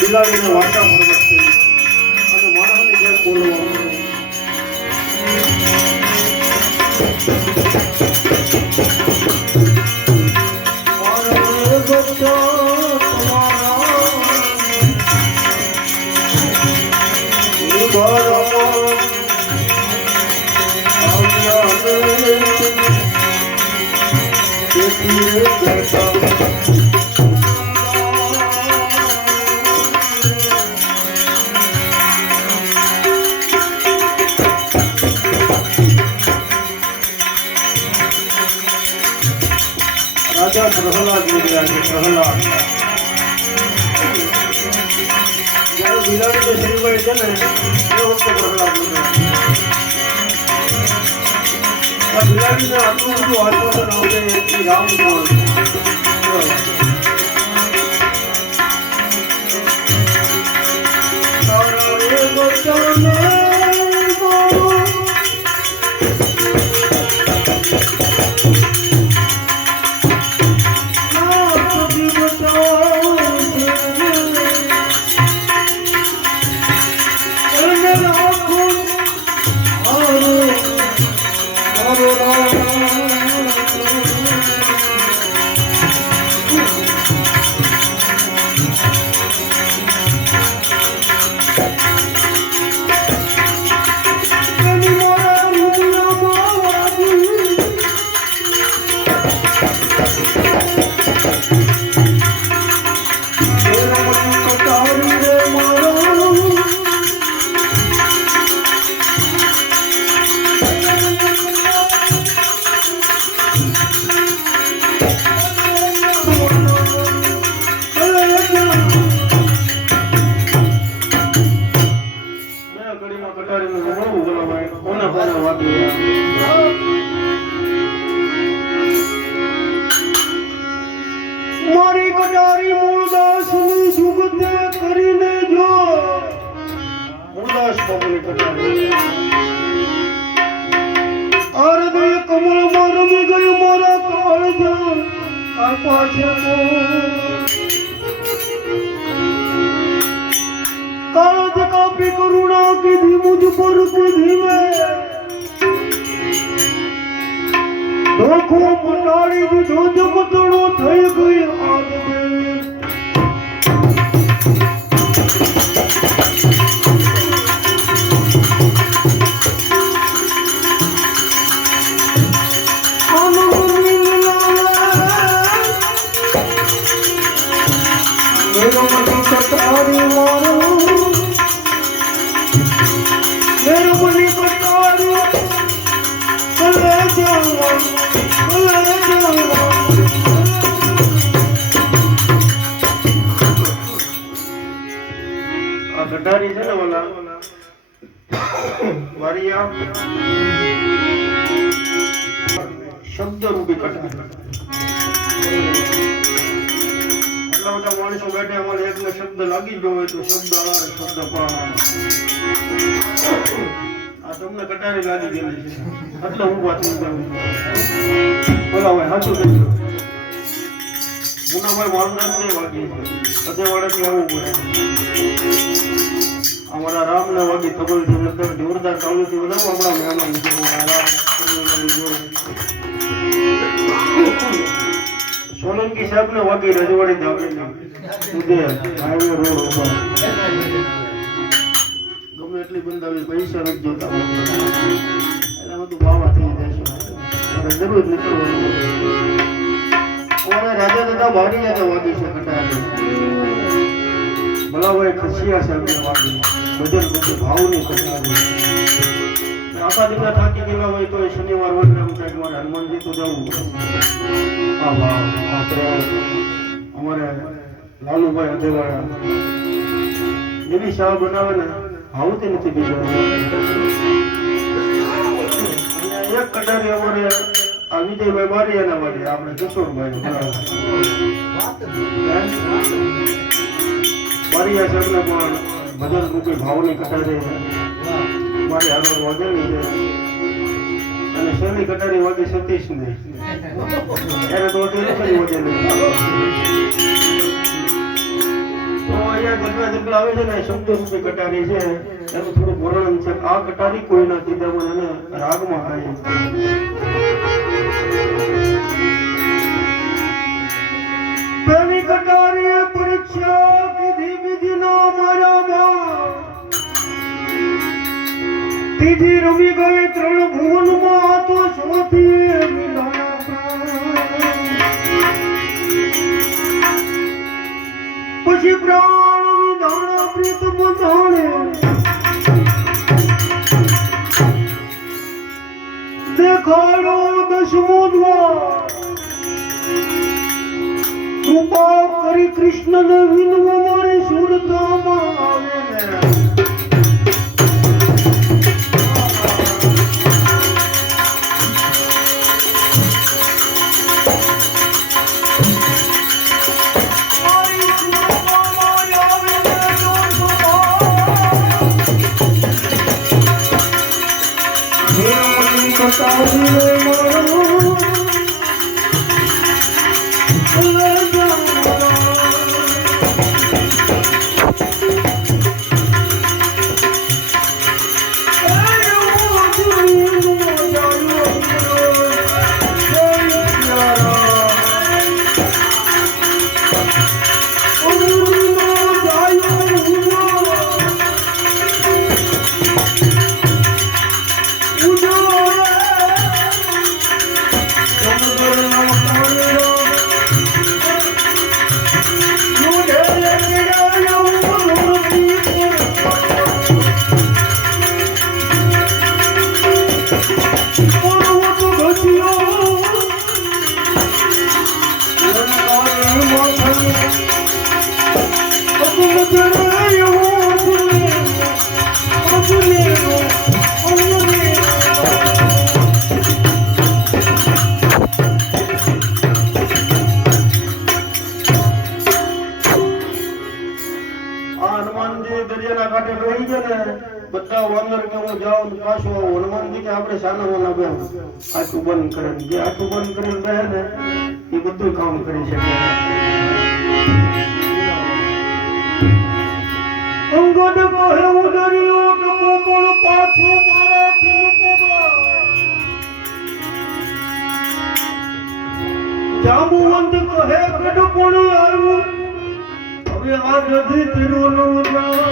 બિલાડીને વાર્તા ફરવા અને માણસની જેમ બોલવાનું રાજા પ્રહલાદ નીકળ્યા છે. પ્રહલાદ જ્યારે બિલાડી જે શરીરવાળી છે ને એ વખતે પ્રહલાદ નીકળ્યા. આ બિલાડીને આટલું બધું આશ્વાસન આવશે એટલી રામ મારી કટારી મૂળદાસની જુગતે કરીને જો મૂળદાસ બાબુની કટારી આરદે કમળમાં રમી ગઈ મારા કાળજ કાપા છે કાળજ કાપી કરુણા કીધી મુझ પર કીધી મેં ધોખો મટાડી દીધો જમતણો થઈ ગઈ આરદે ગઢારી છે ને ઓલા વારિયા શબ્દ રૂપી કટારી આટલા બધા માણસો બેઠે અમારે એકને શબ્દ લાગી ગયો હોય તો શબ્દ આર શબ્દ પાર આ તમને કટારી લાગી ગયેલી છે એટલે હું વાત કરું બોલા ભાઈ સાચું કહેજો મુનાભાઈ માલદાર ને વાગી સદેવાડાથી આવું બોલે हमारा राम ने वागी तबल से मतलब जोरदार तालू से बना हमारा मेहमान जो सोलंकी साहब ने वागी रजवाड़ी दावड़ी मुझे हाईवे रोड ऊपर गमे એટલી બંધાવી પૈસા નથી જોતા એટલે બધું બાવા થઈ જાય છે જરૂર નીકળવાનું ઓને રાજા દાદા ભારી જાતે વાગી છે કટારી ભલા ભાઈ ખસિયા સાહેબ ને વાગી ભજન બધું ભાવની કટારી આખા દિવસ થાકી ગયેલા હોય તો શનિવાર વગેરે મારે હનુમાનજી તો જવું હા વાહ આપણે અમારે લાલુભાઈ અધેવાળા એવી શાહ બનાવે ને આવું તે નથી બીજા. એક કટારી અમારે આ વિજયભાઈ બારીયાના વાળી આપણે કિશોરભાઈ બારીયા સાહેબને પણ ભજન રૂપી ભાવની કટારી મારી આગળ વધેલી છે અને શેની કટારી વાગે સતીશ ને એને તો વધેલી વધેલી. તો અહીંયા જેટલા આવે છે ને શબ્દ રૂપી કટારી છે એનું થોડું વર્ણન છે. આ કટારી કોઈના કીધામાં અને રાગમાં આવી પેલી કટારીએ પરીક્ષા કીધી બીજી નો મારા ત્રીજી રમી ગઈ ત્રણ ભુવનમાં તો ચોથી પછી પ્રાણ વિધાણા પ્રીત બંધાણે દેખાડો દશમો દ્વાર કૃપા કરી કૃષ્ણને વિનવો મારી સુરતામાં આવે ને બધા વાનર કે હું જાઉં પાછો હનુમાનજી કે આપણે સાના બે આટલું બંધ કરે જે આટલું બંધ કરીને બે ને એ બધું કામ કરી શકે. અંગદ કહે ઉદરિયો ટકો પણ પાછો મારાથી લૂકવા જાંબુવંત કહે ગઢપણ આવ્યું હવે આ જધી તીરોનો જાય.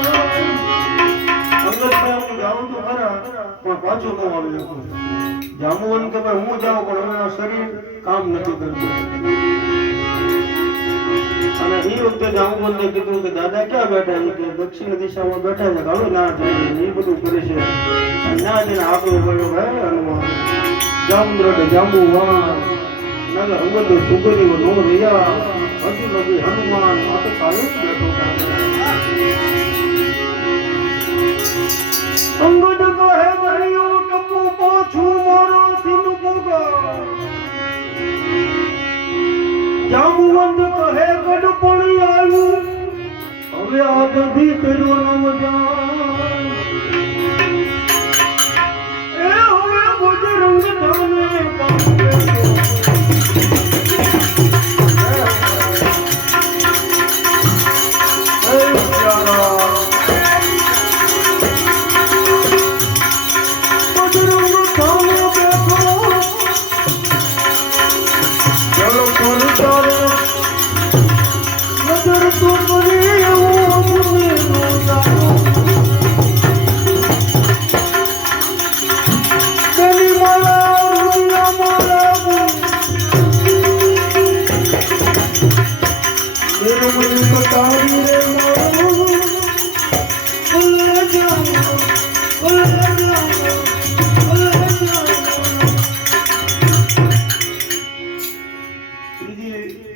અંગદ કહે હું જાઉં તો ખરા પણ પાછો ન આવી શકું. જાંબુવંત કે ભાઈ હું જાઉં પણ હવે આ શરીર કામ નથી કરતું. અને એ વખતે જાંબુવંતે કીધું કે દાદા ક્યાં બેઠા છે કે દક્ષિણ દિશામાં બેઠા છે હવે ના જાય એ બધું કરે છે. ના જઈને આપણું બોલ્યો ભાઈ હનુમાન જાંબુદ્રઢ જાંબુવાન નગર અંગદ સુગરીવ નો રહ્યા હજુ નબી હનુમાન આ તો કાલે જ બેઠો. અંગદ કહે ભર્યો ટપુ પાછું મારાથી લુકવા જાંબુવંત કહે ગઢપણ આવ્યું હવે આ જધી તેરો નમ જાય. એ હવે બજરંગ ધાને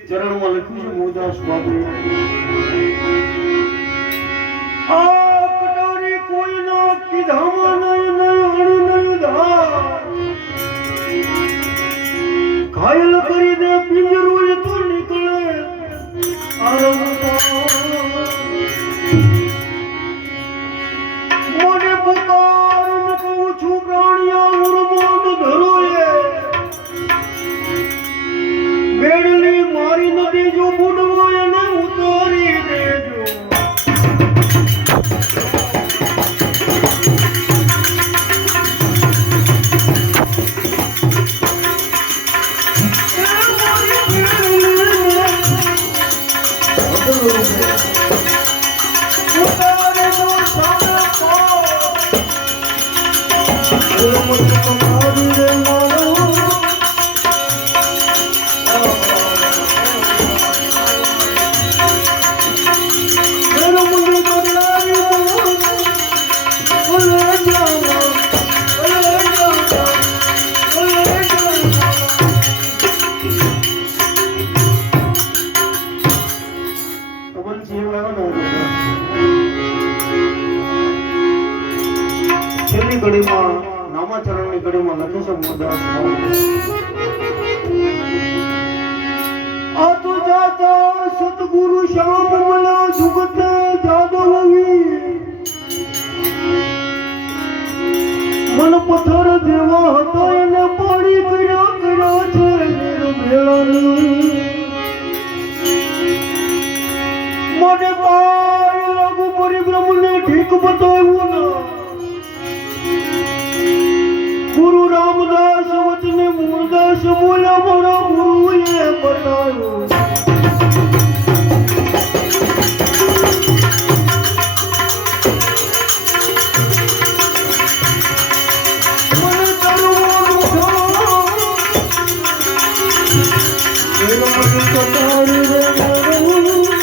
ચરણમાં લખ્યું છે પ્રકાશ બાબુ આ કટારી કોઈના કીધામાં નહીં નહીં નહીં ધા ઘાયલ કરી દે પિંજરું એ તો નીકળે મને પુકારીને કહું છું પ્રાણિયા ઉર્મોન ધરોએ બેડલી મારી નદી જો બુડવો એને ઉતારી દેજો છેલ્લી ઘડીમાં નામાચરણની ઘડીમાં લખે છે મોદાસ આ તો જાતા સતગુરુ શ્યામ મળ્યા જુગતે જાદવવી મન પથ્થર જેવા હતા એને પાડી કર્યા છે નિર્ભેળાની મને પાય લાગુ પરિભ્રમને ઠીક બતાવ્યું ના ગુરુ રામદાસ વચને મૂળદાસ બોલ્યા મારા ગુરુએ બતાવ્યું મને કરવાનું છે મને કટારી રે